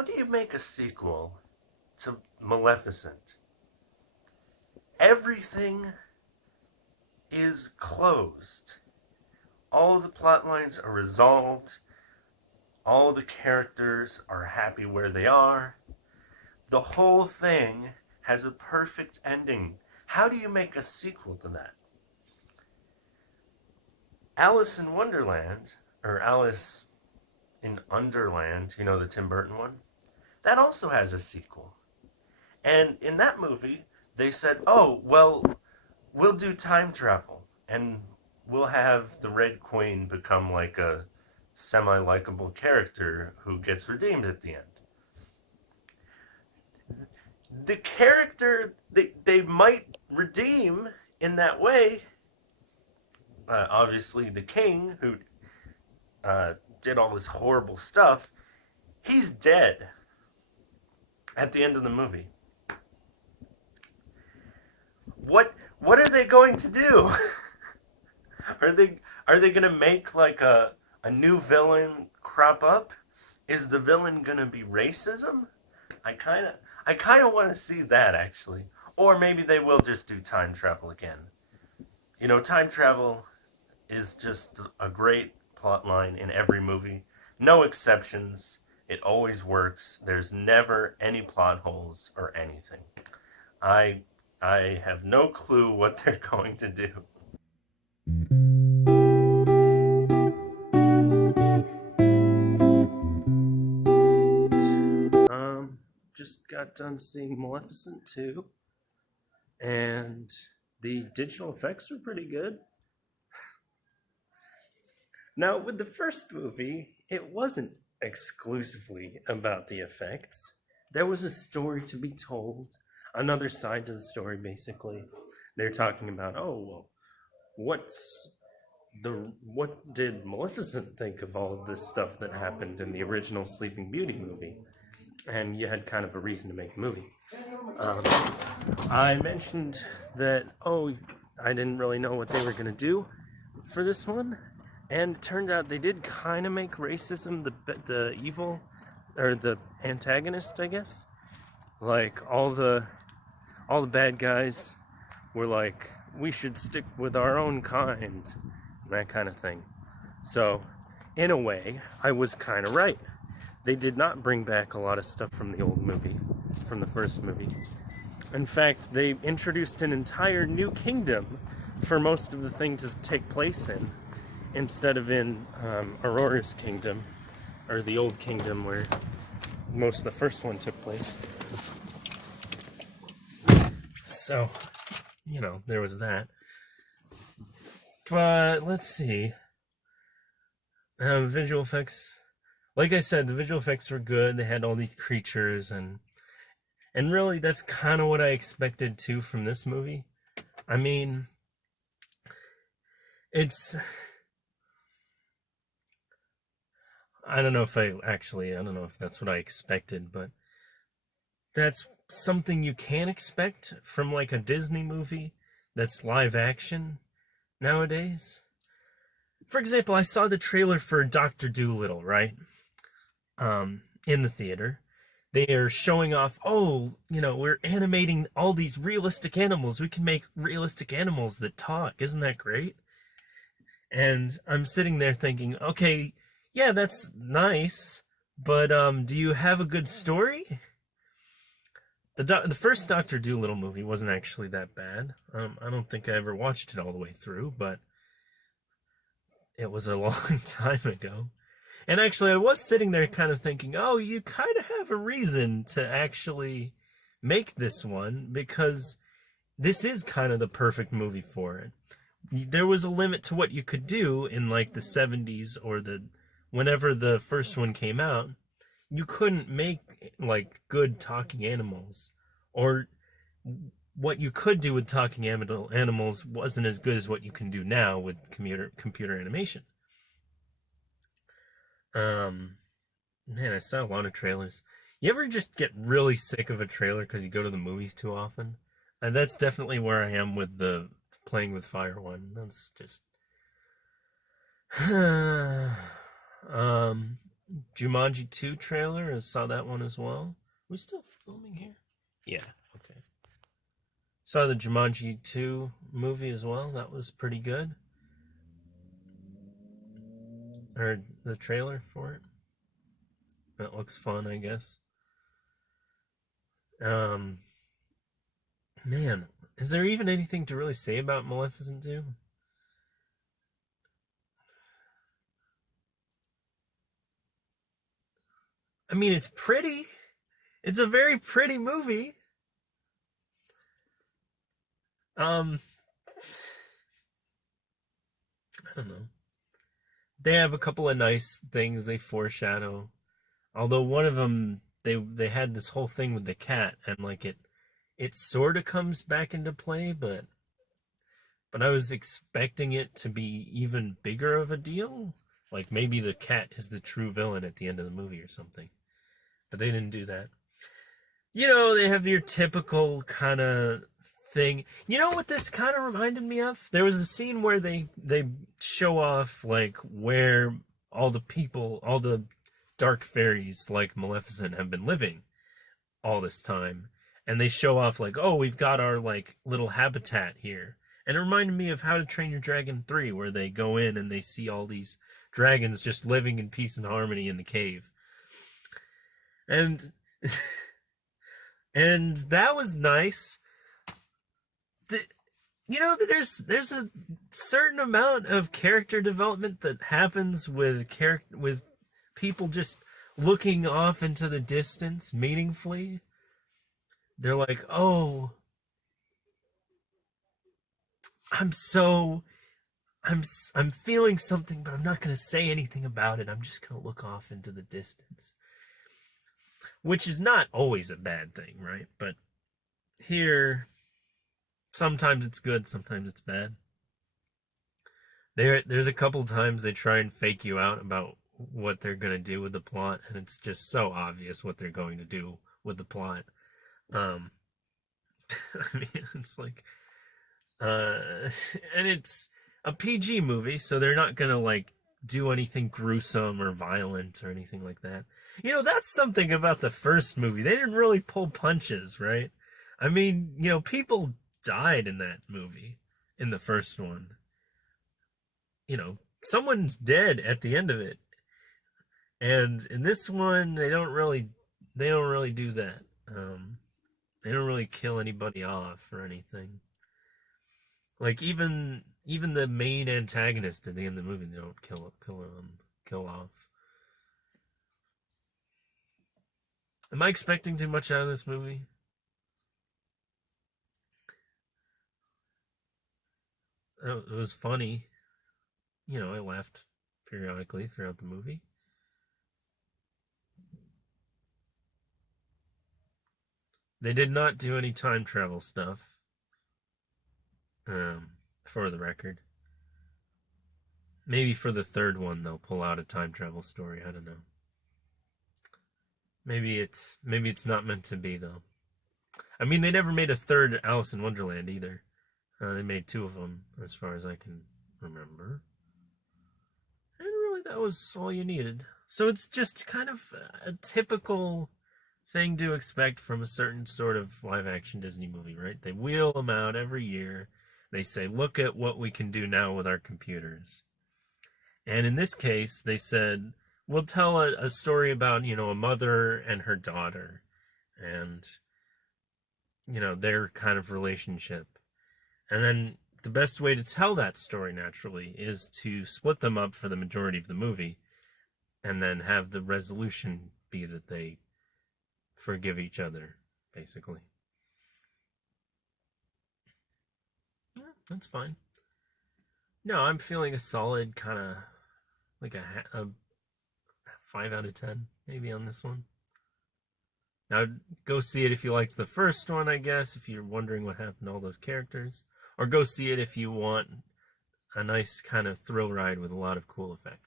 How do you make a sequel to Maleficent? Everything is closed. All the plot lines are resolved. All the characters are happy where they are. The whole thing has a perfect ending. How do you make a sequel to that? Alice in Wonderland, or Alice in Underland, the Tim Burton one, that also has a sequel. And in that movie, they said, oh, well, we'll do time travel and we'll have the Red Queen become like a semi likable character who gets redeemed at the end. The character they might redeem in that way, obviously, the king who did all this horrible stuff, he's dead at the end of the movie. What are they going to do? are they going to make like a new villain crop up? Is the villain going to be racism? I kind of want to see that actually. Or maybe they will just do time travel again. Time travel is just a great plot line in every movie. No exceptions. It always works. There's never any plot holes or anything. I I have no clue what they're going to do. Just got done seeing Maleficent 2, and the digital effects were pretty good. Now, with the first movie, it wasn't exclusively about the effects. There was a story to be told, another side to the story, basically. They're talking about, oh, well, what did Maleficent think of all of this stuff that happened in the original Sleeping Beauty movie? And you had kind of a reason to make a movie. I mentioned that, I didn't really know what they were going to do for this one. And it turned out they did kind of make racism the evil, or the antagonist, I guess. Like, all the bad guys were like, we should stick with our own kind, that kind of thing. So, in a way, I was kind of right. They did not bring back a lot of stuff from the old movie, from the first movie. In fact, they introduced an entire new kingdom for most of the thing to take place in, instead of in Aurora's kingdom, or the old kingdom where most of the first one took place. So, there was that. But, let's see. Visual effects. Like I said, the visual effects were good. They had all these creatures, and really, that's kind of what I expected, too, from this movie. I mean, I don't know if that's what I expected, but that's something you can expect from, like, a Disney movie that's live action nowadays. For example, I saw the trailer for Dr. Dolittle, right? In the theater. They are showing off, we're animating all these realistic animals. We can make realistic animals that talk. Isn't that great? And I'm sitting there thinking, okay, yeah, that's nice, but do you have a good story? The first Dr. Dolittle movie wasn't actually that bad. I don't think I ever watched it all the way through, but it was a long time ago. And actually, I was sitting there kind of thinking, you kind of have a reason to actually make this one, because this is kind of the perfect movie for it. There was a limit to what you could do in, like, the 70s or whenever the first one came out. You couldn't make, like, good talking animals. Or what you could do with talking animals wasn't as good as what you can do now with computer animation. Man, I saw a lot of trailers. You ever just get really sick of a trailer because you go to the movies too often? And that's definitely where I am with the Playing with Fire one. That's just... Jumanji 2 trailer. I saw that one as well. We still filming here? Yeah, okay. Saw the Jumanji 2 movie as well. That was pretty good. Or the trailer for it. That looks fun, I guess. Um, man, is there even anything to really say about Maleficent 2? I mean, it's pretty. It's a very pretty movie. Um, I don't know. They have a couple of nice things they foreshadow. Although one of them, they had this whole thing with the cat, and like it sort of comes back into play, but I was expecting it to be even bigger of a deal. Like maybe the cat is the true villain at the end of the movie or something. But they didn't do that. You know, they have your typical kind of thing. You know what this kind of reminded me of? There was a scene where they show off like where all the people, all the dark fairies like Maleficent have been living all this time. And they show off like, "Oh, we've got our like little habitat here." And it reminded me of How to Train Your Dragon 3 where they go in and they see all these dragons just living in peace and harmony in the cave. And and that was nice. The, you know, there's a certain amount of character development that happens with people just looking off into the distance meaningfully. They're like, "Oh, I'm so I'm feeling something, but I'm not going to say anything about it. I'm just going to look off into the distance." Which is not always a bad thing, right? But here sometimes it's good, sometimes it's bad. There's a couple times they try and fake you out about what they're going to do with the plot, and it's just so obvious what they're going to do with the plot. Um, I mean, it's like, and it's a PG movie, so they're not going to like do anything gruesome or violent or anything like that. You know, that's something about the first movie. They didn't really pull punches, right? I mean, you know, people died in that movie, in the first one. You know, someone's dead at the end of it. And in this one, they don't really do that. They don't really kill anybody off or anything. Like even the main antagonist at the end of the movie, they don't kill off. Am I expecting too much out of this movie? It was funny. You know, I laughed periodically throughout the movie. They did not do any time travel stuff. For the record. Maybe for the third one they'll pull out a time travel story. I don't know. Maybe it's not meant to be though. I mean, they never made a third Alice in Wonderland either. They made two of them, as far as I can remember. And really, that was all you needed. So it's just kind of a typical thing to expect from a certain sort of live action Disney movie, right? They wheel them out every year. They say, "Look at what we can do now with our computers." And in this case, they said, "We'll tell a story about, you know, a mother and her daughter and, you know, their kind of relationship." And then the best way to tell that story naturally is to split them up for the majority of the movie and then have the resolution be that they forgive each other, basically. Yeah, that's fine. No, I'm feeling a solid kind of like a 5 out of 10 maybe on this one. Now, go see it if you liked the first one, I guess, if you're wondering what happened to all those characters. Or go see it if you want a nice kind of thrill ride with a lot of cool effects.